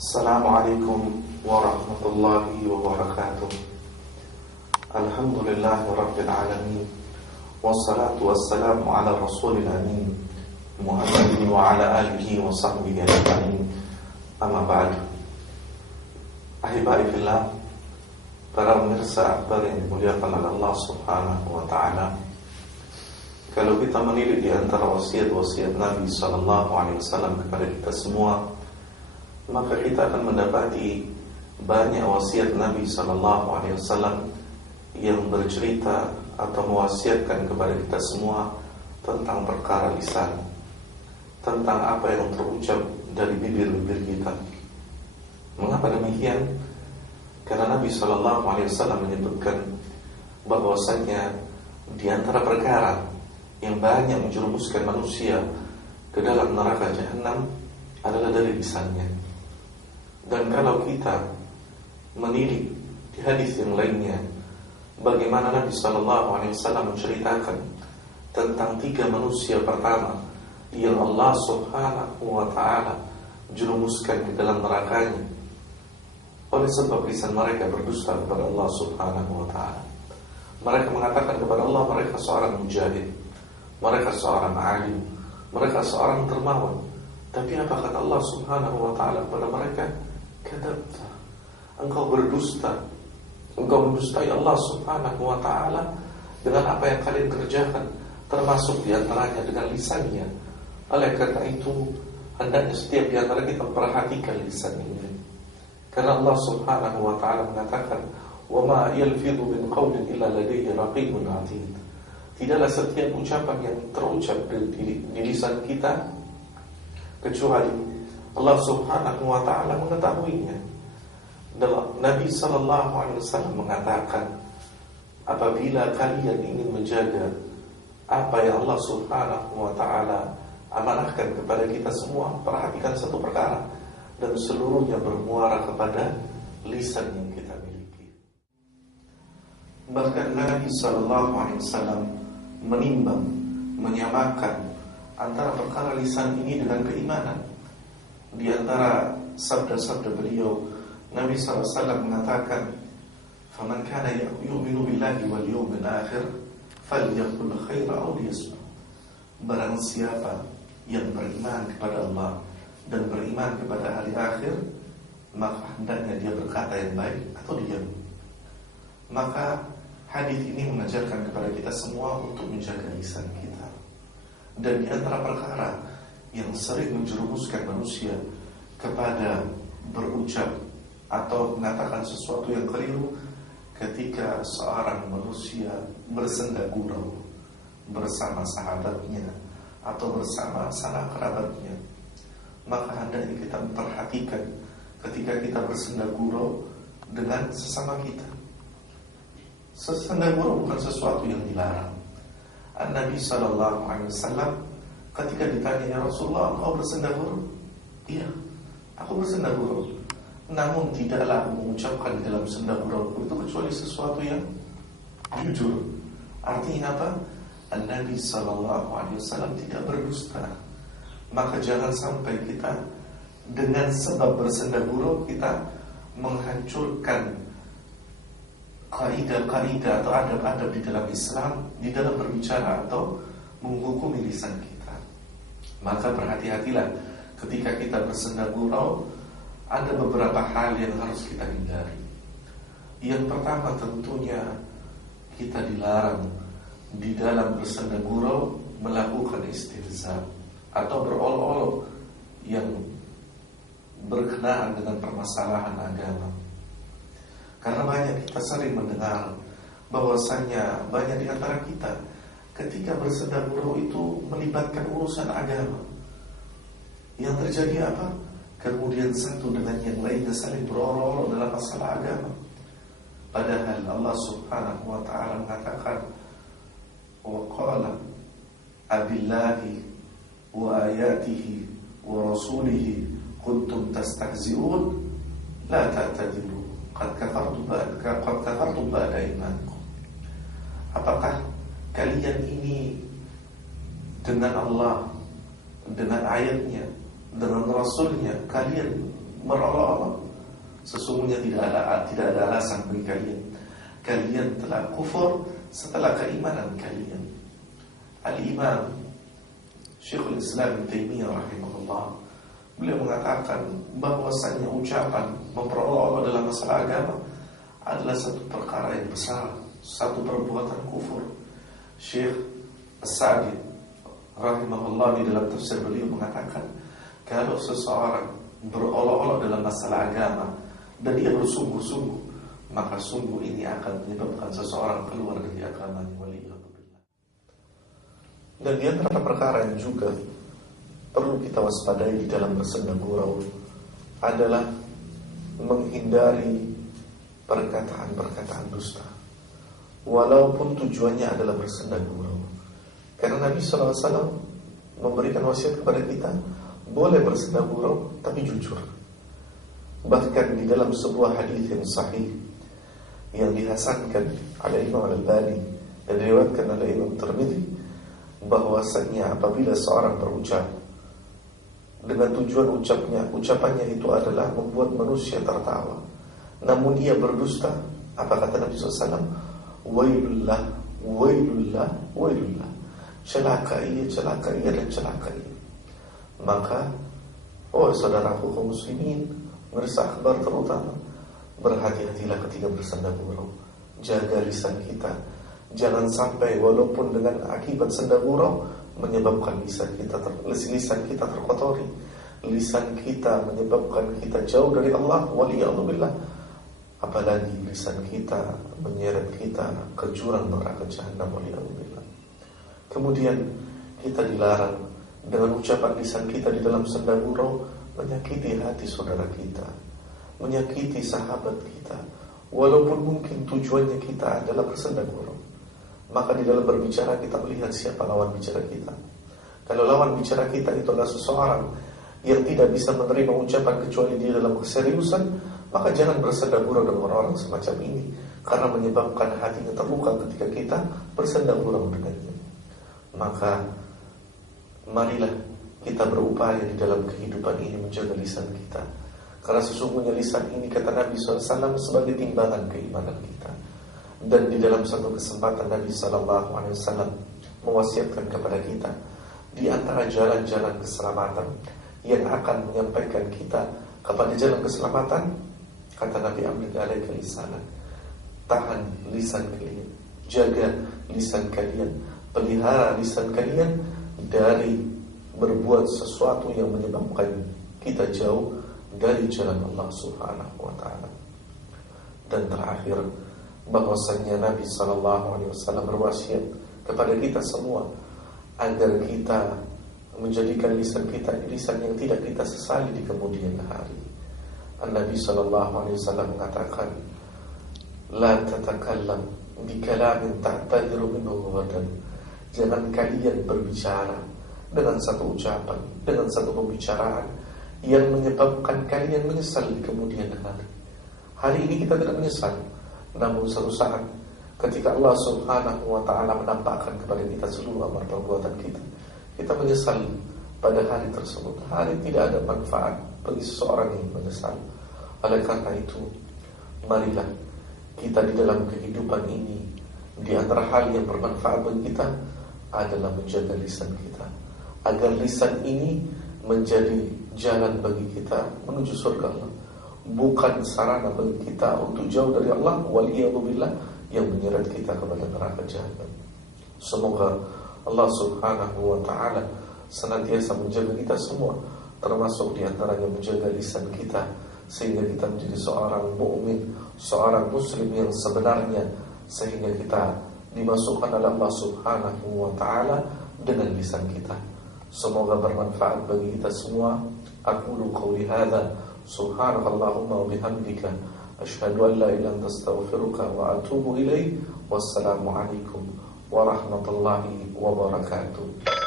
Assalamualaikum warahmatullahi wabarakatuh. Alhamdulillahi rabbil alamin. Wassalatu wassalamu ala rasulil amin Muhammadin wa ala alihi wa sahbihi ajma'in. Amma ba'd. Ahibai fillah, para pemirsa akbar yang dimuliakan oleh Allah subhanahu wa ta'ala, kalau kita menilik di antara wasiat-wasiat Nabi SAW kepada kita semua, maka kita akan mendapati banyak wasiat Nabi SAW yang bercerita atau mewasiatkan kepada kita semua tentang perkara lisan, tentang apa yang terucap dari bibir-bibir kita. Mengapa demikian? Karena Nabi SAW menyebutkan bahwasanya di antara perkara yang banyak menjerumuskan manusia ke dalam neraka jahanam adalah dari lisannya. Dan kalau kita menilik di hadis yang lainnya, bagaimana Nabi SAW menceritakan tentang 3 manusia pertama yang Allah Subhanahu wa ta'ala jerumuskan ke dalam nerakanya oleh sebab lisan mereka berdusta kepada Allah Subhanahu wa ta'ala. Mereka mengatakan kepada Allah mereka seorang mujahid, mereka seorang alim, mereka seorang dermawan. Tapi apa kata Allah Subhanahu wa ta'ala kepada mereka? Kadzabta, engkau berdusta, engkau mendustai Allah Subhanahu wa ta'ala dengan apa yang kalian kerjakan, termasuk diantaranya dengan lisannya. Oleh karena itu, hendaknya setiap di antara kita memperhatikan lisan ini. Karena Allah Subhanahu wa ta'ala mengatakan, "Wa ma yalfidhu min qawlin illa ladayhi raqibun 'atid." Tidaklah setiap ucapan yang terucap di lisan kita kecuali Allah Subhanahu wa ta'ala mengetahuinya. Nabi SAW mengatakan, apabila kalian ingin menjaga apa yang Allah Subhanahu wa ta'ala amanahkan kepada kita semua, perhatikan satu perkara, dan seluruhnya bermuara kepada lisan yang kita miliki. Bahkan Nabi SAW menimbang, menyamakan antara perkara lisan ini dengan keimanan. Di antara sabda-sabda beliau, Nabi SAW mengatakan, "Faman kana yu'minu billahi wal yawmil akhir falyaqul khairan aw liyasmut." Barang siapa yang beriman kepada Allah dan beriman kepada hari akhir, maka hendaknya dia berkata yang baik atau diam. Maka hadis ini mengajarkan kepada kita semua untuk menjaga lisan kita. Dan di antara perkara yang sering menjerumuskan manusia kepada berucap atau mengatakan sesuatu yang keliru, ketika seorang manusia bersenda gurau bersama sahabatnya atau bersama sanak kerabatnya, maka hendaknya kita memperhatikan ketika kita bersenda gurau dengan sesama kita. Bersenda gurau bukan sesuatu yang dilarang. Nabi SAW ketika ditanya, "Ya Rasulullah, engkau bersenda gurau?" "Iya, aku bersenda gurau. Namun tidaklah mengucapkan di dalam senda gurau itu kecuali sesuatu yang jujur." Artinya apa? Nabi SAW tidak berdusta. Maka jangan sampai kita dengan sebab bersenda gurau kita menghancurkan kaidah-kaidah atau adab-adab di dalam Islam, di dalam berbicara atau menghukumi lisan kita. Maka berhati-hatilah ketika kita bersenda gurau, ada beberapa hal yang harus kita hindari. Yang pertama tentunya kita dilarang di dalam bersenda gurau melakukan istihza atau berolok-olok yang berkenaan dengan permasalahan agama. Karena banyak kita sering mendengar bahwasanya banyak di antara kita ketika bersenda gurau itu melibatkan urusan agama. Yang terjadi apa? Kemudian satu dengan yang lainnya saling berolok-olok dalam masalah agama. Padahal Allah Subhanahu wa ta'ala mengatakan, "Wa qala abillahi wa ayatihi wa rasulihi kuntum tastahzi'un la ta'tadiru qad kafartum ba'da imanikum." Apakah kalian ini dengan Allah, dengan ayatnya, dengan Rasulnya kalian merolok-olok. Sesungguhnya tidak ada alasan bagi kalian. Kalian telah kufur setelah keimanan kalian. Al-Imam Syekhul Islam Ibnu Taimiyah rahimahullah, beliau mengatakan bahwasanya ucapan memperolok-olok dalam masalah agama adalah satu perkara yang besar, satu perbuatan kufur. Syekh As-Sa'di rahimahullah di dalam tafsir beliau mengatakan, kalau seseorang berolok-olok dalam masalah agama dan dia bersungguh-sungguh, maka sungguh ini akan menyebabkan seseorang keluar dari agama. Dan di antara perkara yang juga perlu kita waspadai di dalam bersenda gurau adalah menghindari perkataan-perkataan dusta, walaupun tujuannya adalah bersenda gurau. Karena Nabi SAW memberikan wasiat kepada kita, boleh bersenda gurau tapi jujur. Bahkan di dalam sebuah hadis yang sahih yang dihasankan oleh Imam Al-Albani dan diriwayatkan oleh Imam Tirmidzi, bahwasanya apabila seorang berucap dengan tujuan ucapannya itu adalah membuat manusia tertawa, namun ia berdusta, apa kata Nabi SAW? Wailullah, wailullah, wailullah, celaka ia dan celaka ia. Maka saudaraku kaum muslimin, pemirsa akhbar terutama, berhati-hatilah ketika bersenda gurau. Jaga lisan kita. Jangan sampai walaupun dengan akibat senda gurau menyebabkan lisan kita terkotori, lisan kita menyebabkan kita jauh dari Allah, waliyadzubillah. Apalagi lisan kita menyeret kita ke jurang neraka jahanam, waliyadzubillah. Kemudian kita dilarang dengan ucapan lisan kita di dalam senda gurau menyakiti hati saudara kita, menyakiti sahabat kita, walaupun mungkin tujuannya kita adalah bersenda gurau. Maka di dalam berbicara kita melihat siapa lawan bicara kita. Kalau lawan bicara kita itu adalah seseorang yang tidak bisa menerima ucapan kecuali dia dalam keseriusan, maka jangan bersenda gurau dengan orang-orang semacam ini, karena menyebabkan hatinya terluka ketika kita bersenda gurau dengannya. Maka marilah kita berupaya di dalam kehidupan ini menjaga lisan kita, karena sesungguhnya lisan ini kata Nabi SAW sebagai timbangan keimanan kita. Dan di dalam satu kesempatan Nabi SAW mewasiatkan kepada kita, di antara jalan-jalan keselamatan yang akan menyampaikan kita kepada jalan keselamatan, kata Nabi, amlik alaika lisanak, tahan lisan kalian, jaga lisan kalian, pelihara lisan kalian dari berbuat sesuatu yang menyebabkan kita jauh dari jalan Allah Subhanahu wa ta'ala. Dan terakhir, bahwasanya Nabi SAW berwasiat kepada kita semua agar kita menjadikan lisan kita lisan yang tidak kita sesali di kemudian hari. Nabi SAW mengatakan, la tatakallam bi kalamin ta'tadiru minhu ghadan. Jangan kalian berbicara dengan satu ucapan, dengan satu pembicaraan yang menyebabkan kalian menyesal di kemudian hari. Hari ini kita tidak menyesal, namun suatu saat ketika Allah Subhanahu wa ta'ala menampakkan kepada kita seluruh amal perbuatan kita, kita menyesal pada hari tersebut. Hari tidak ada manfaat bagi seseorang yang menyesal. Oleh karena itu, marilah kita di dalam kehidupan ini, di antara hal yang bermanfaat bagi kita adalah menjaga lisan kita, agar lisan ini menjadi jalan bagi kita menuju surga Allah, bukan sarana bagi kita untuk jauh dari Allah, waliyadzubillah, yang menyeret kita kepada neraka jahanam. Semoga Allah Subhanahu wa ta'ala senantiasa menjaga kita semua, termasuk di antaranya menjaga lisan kita, sehingga kita menjadi seorang mukmin, seorang muslim yang sebenarnya, sehingga kita dimasukkan oleh Allah Subhanahu wa ta'ala dengan lisan kita. Semoga bermanfaat bagi kita semua. Aqulu qawli hadza, subhanakallahumma wa bihamdika, asyhadu an la ilaha illa anta, astaghfiruka wa atubu ilaik. Wassalamu alaikum warahmatullahi wabarakatuh.